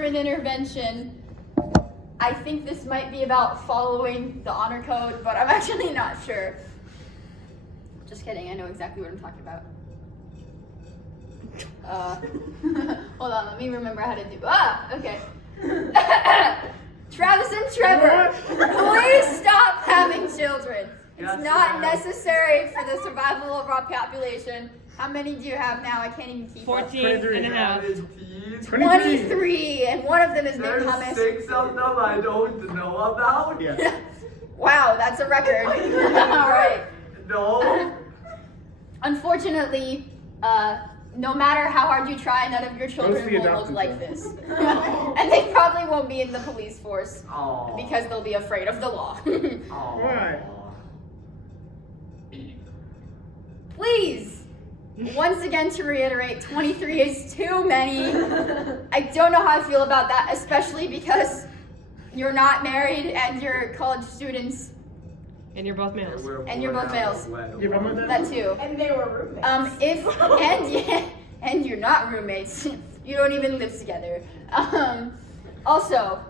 children intervention. I think this might be about following the honor code, but I'm actually not sure. Just kidding, I know exactly what I'm talking about. Hold on, let me remember how to do. Okay. Travis and Trevor, please stop having children. It's not necessary for the survival of our population. How many do you have now? I can't even keep 14 and a half. 23, and one of them is named Hummus. There's 6 of them I don't know about. Yeah. Wow, that's a record. All right. No. Unfortunately, no matter how hard you try, none of your children will look like this. And they probably won't be in the police force because they'll be afraid of the law. Why? Please, once again to reiterate, 23 is too many. I don't know how I feel about that, especially because you're not married and you're college students. And you're both males. And you're both males. You're wrong with That too. And they were roommates. And you're not roommates. You don't even live together. Also,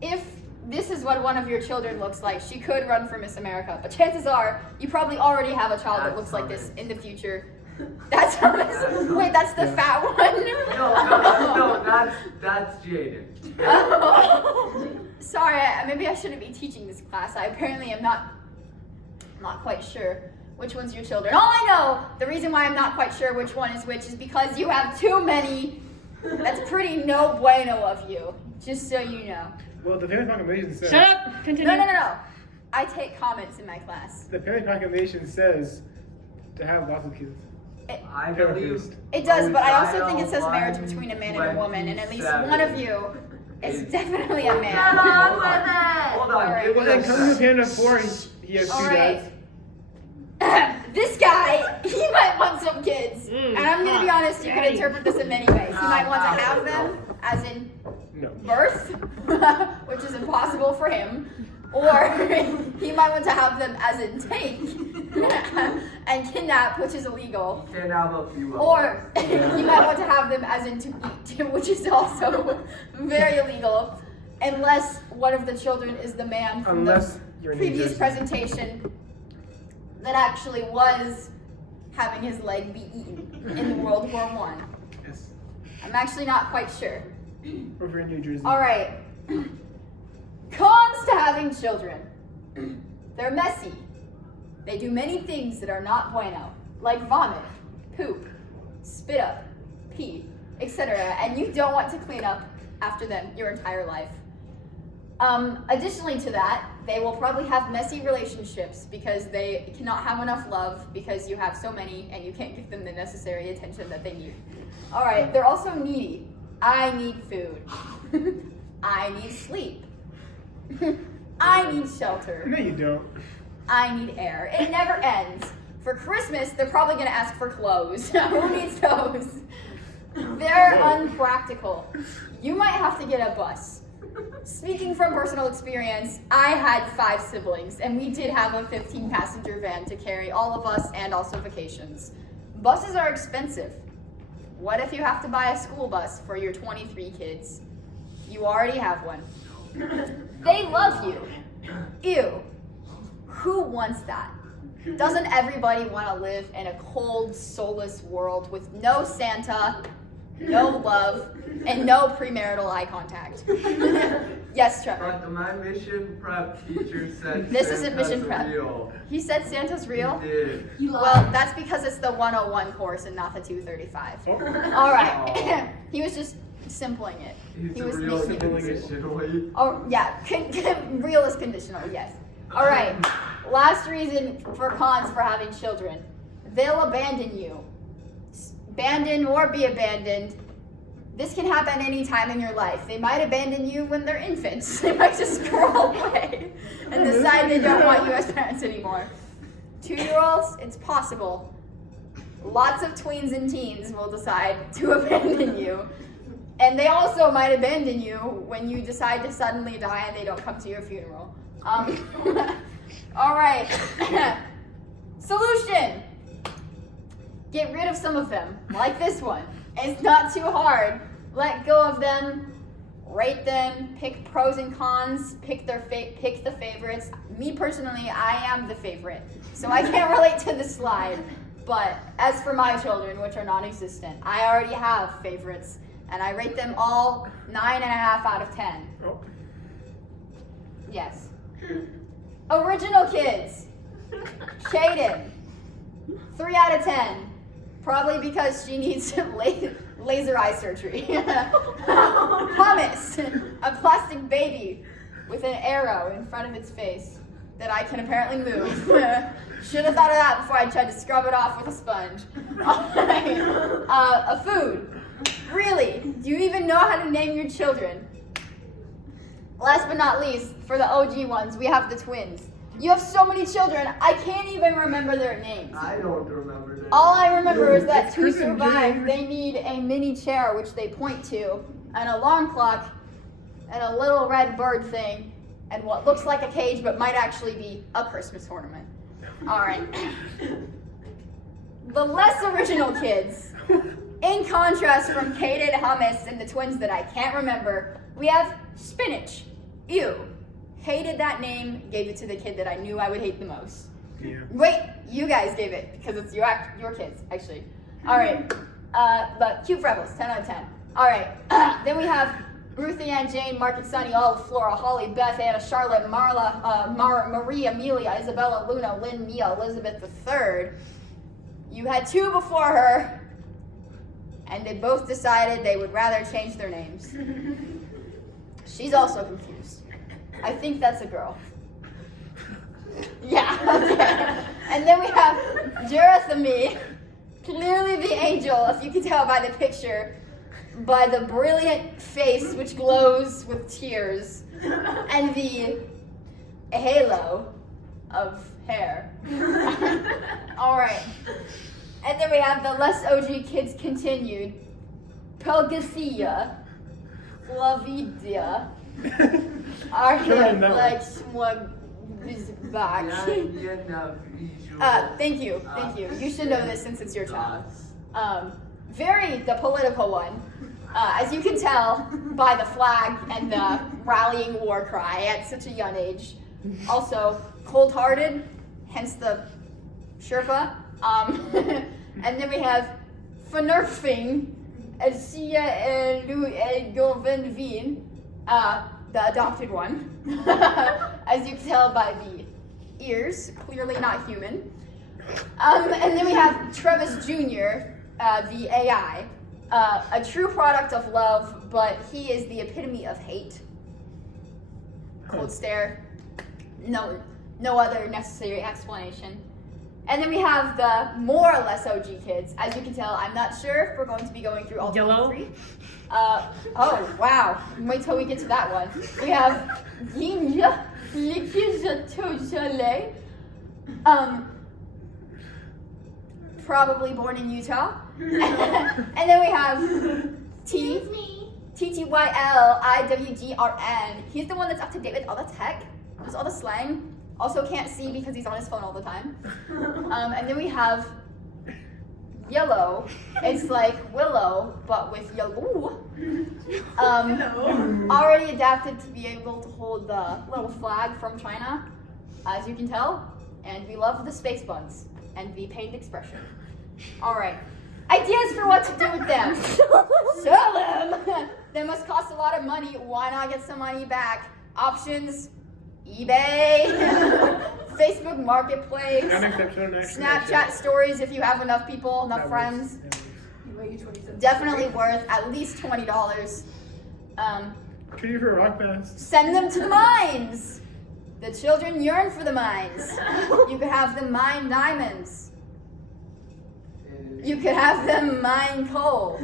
if this is what one of your children looks like, she could run for Miss America. But chances are, you probably already have a child that looks like this in the future. That's Hummus. Wait, that's the fat one? No, that's Jaden. Sorry, maybe I shouldn't be teaching this class. I apparently am not quite sure which one's your children. All I know, the reason why I'm not quite sure which one is which is because you have too many. That's pretty no bueno of you, just so you know. Well, the Family Proclamation says... Shut up! Continue. No. I take comments in my class. The Family Proclamation says to have lots of kids. I believe It does, but I also think it says marriage between a man and a woman, and at least one of you is definitely a man. Get on with it! Hold on. All right. Well, then come to Panda 4, he has 2 All right. dads. This guy, he might want some kids. And I'm going to be honest, you can interpret this in many ways. He might want to have them, as in No. birth, which is impossible for him. Or he might want to have them as in take and kidnap, which is illegal. Can have a few. Or he might want to have them as in to eat, which is also very illegal, unless one of the children is the man from Unless the you're in previous New Jersey. presentation that actually was having his leg be eaten in World War I. Yes. I'm actually not quite sure. Over in New Jersey. All right. Cons to having children. They're messy. They do many things that are not bueno, like vomit, poop, spit up, pee, etc. And you don't want to clean up after them your entire life. Additionally to that, they will probably have messy relationships because they cannot have enough love because you have so many and you can't give them the necessary attention that they need. All right, they're also needy. I need food. I need sleep. I need shelter. No, you don't. I need air. It never ends. For Christmas, they're probably going to ask for clothes. Who needs those? They're unpractical. You might have to get a bus. Speaking from personal experience, I had 5 siblings, and we did have a 15-passenger van to carry all of us and also vacations. Buses are expensive. What if you have to buy a school bus for your 23 kids? You already have one. They love you. Ew. Who wants that? Doesn't everybody want to live in a cold, soulless world with no Santa, no love, and no premarital eye contact? Yes, Trevor. But my mission prep teacher said This isn't Santa's mission prep. real. He said Santa's real? He did. Well, that's because it's the 101 course and not the 235. Oh. All right. He was just simpling it. He's He a was real making it. conditionally. Oh, yeah. Real is conditional, yes. All right. Last reason for cons for having children. They'll abandon you. Abandon or be abandoned. This can happen any time in your life. They might abandon you when they're infants. They might just scroll away and decide they don't want you as parents anymore. 2-year-olds, it's possible. Lots of tweens and teens will decide to abandon you. And they also might abandon you when you decide to suddenly die and they don't come to your funeral. All right. Solution. Get rid of some of them, like this one. It's not too hard. Let go of them. rate them, pick pros and cons, pick the favorites. Me personally, I am the favorite, so I can't relate to the slide. But as for my children, which are non-existent, I already have favorites, and I rate them all 9.5 out of 10. Oh. Yes. Original kids. Kaden. 3 out of 10. Probably because she needs laser eye surgery. Hummus. A plastic baby with an arrow in front of its face that I can apparently move. Should have thought of that before I tried to scrub it off with a sponge. Alright. A food. Really? Do you even know how to name your children? Last but not least, for the OG ones, we have the twins. You have so many children, I can't even remember their names. I don't remember that. All I remember is that It's to Chris and survive, James. they need a mini chair, which they point to, an alarm clock, and a little red bird thing, and what looks like a cage but might actually be a Christmas ornament. All right. The less original kids, in contrast from Kaden, Hummus, and the twins that I can't remember, we have Spinach. Ew. Hated that name, gave it to the kid that I knew I would hate the most. Yeah. Wait, you guys gave it, because it's your kids, actually. All right. But cute rebels, 10 out of 10. All right. Then we have Ruthie Ann, Jane, Mark and Sunny, Olive, Flora, Holly, Beth, Anna, Charlotte, Marla, Marie, Amelia, Isabella, Luna, Lynn, Mia, Elizabeth III. You had 2 before her, and they both decided they would rather change their names. She's also confused. I think that's a girl. Yeah, okay. And then we have Jerathamy, clearly the angel, if you can tell by the picture, by the brilliant face which glows with tears, and the halo of hair. All right. And then we have the less OG kids continued. Pelgacia, Flavidia, Archiplex, is back. Thank you. You should know this since it's your child. Very the political one. As you can tell by the flag and the rallying war cry at such a young age. Also, cold-hearted, hence the Sherpa. And then we have Fnerfing, Sia Govenveen, the adopted one. As you can tell by the ears, clearly not human. And then we have Travis Jr., the AI, a true product of love, but he is the epitome of hate. Cold stare. No other necessary explanation. And then we have the more or less OG kids. As you can tell, I'm not sure if we're going to be going through all 23. Oh, wow. Wait till we get to that one. We have Ginja, Likizatojale, probably born in Utah. And then we have TTYLIWGRN. He's the one that's up to date with all the tech. There's all the slang. Also can't see because he's on his phone all the time. And then we have Yellow. It's like Willow, but with yellow. Already adapted to be able to hold the little flag from China, as you can tell. And we love the space buns and the pained expression. All right. Ideas for what to do with them. Sell them. They must cost a lot of money. Why not get some money back? Options: eBay, Facebook Marketplace, Snapchat stories if you have enough people, enough friends. Definitely worth at least $20. Treat for a rock band. Send them to the mines. The children yearn for the mines. You could have them mine diamonds. You could have them mine coal.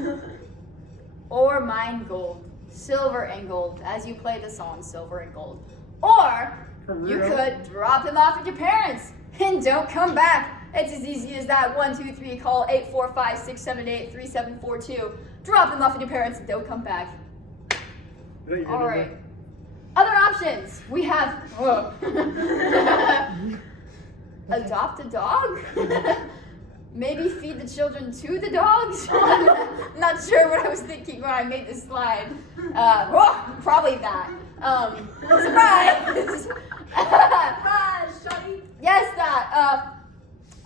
Or mine gold. Silver and gold, as you play the song Silver and Gold. Or you could drop them off at your parents and don't come back. It's as easy as that. 1, 2, 3, call 845-678-3742. Drop them off at your parents and don't come back. All right. Other options. We have adopt a dog. Maybe feed the children to the dogs. I'm not sure what I was thinking when I made this slide. probably that. Surprise! Yes, that.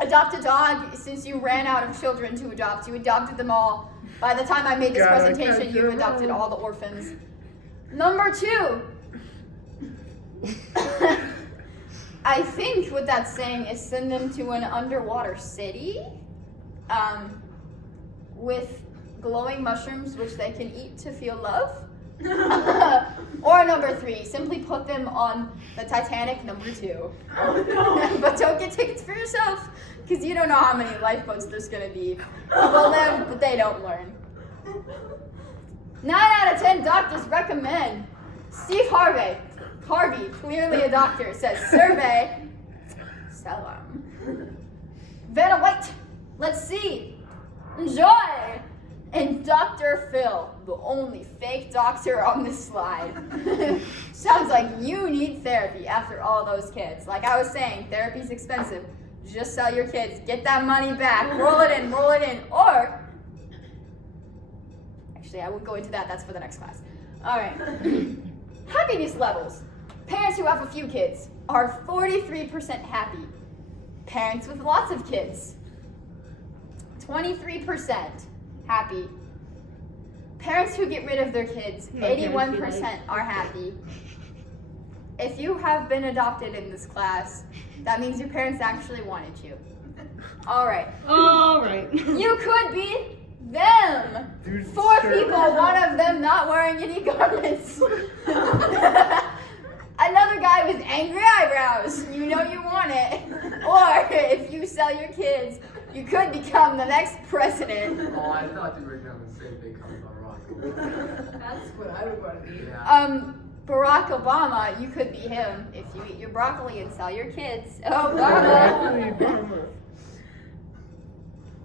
Adopt a dog. Since you ran out of children to adopt, you adopted them all. By the time I made this presentation, you adopted all the orphans. Number 2. I think what that's saying is send them to an underwater city with glowing mushrooms which they can eat to feel love. Or number 3, simply put them on the Titanic, number 2. Oh no. But don't get tickets for yourself, because you don't know how many lifeboats there's going to be. People live, but they don't learn. 9 out of 10 doctors recommend. Steve Harvey, clearly a doctor, says survey. Salam. Vanna White, let's see. Enjoy. And Dr. Phil, the only fake doctor on this slide. Sounds like you need therapy after all those kids. Like I was saying, therapy's expensive. Just sell your kids. Get that money back. Roll it in. Or, actually, I won't go into that. That's for the next class. All right. Happiness levels. Parents who have a few kids are 43% happy. Parents with lots of kids, 23% happy. Parents who get rid of their kids, 81% are happy. If you have been adopted in this class, that means your parents actually wanted you. All right. You could be them. Dude, 4 sure. people, one of them not wearing any garments. Another guy with angry eyebrows. You know you want it. Or if you sell your kids, you could become the next president. Oh, I thought you were going to say become Barack. That's what I would want to be. Yeah. Barack Obama, you could be him if you eat your broccoli and sell your kids. Obama. Obama.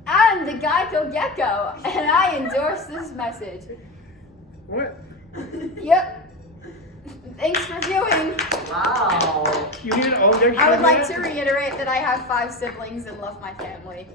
I'm the Geico Gecko, and I endorse this message. What? Yep. Thanks for viewing. Wow. You need an objection? I would like to reiterate that I have 5 siblings and love my family.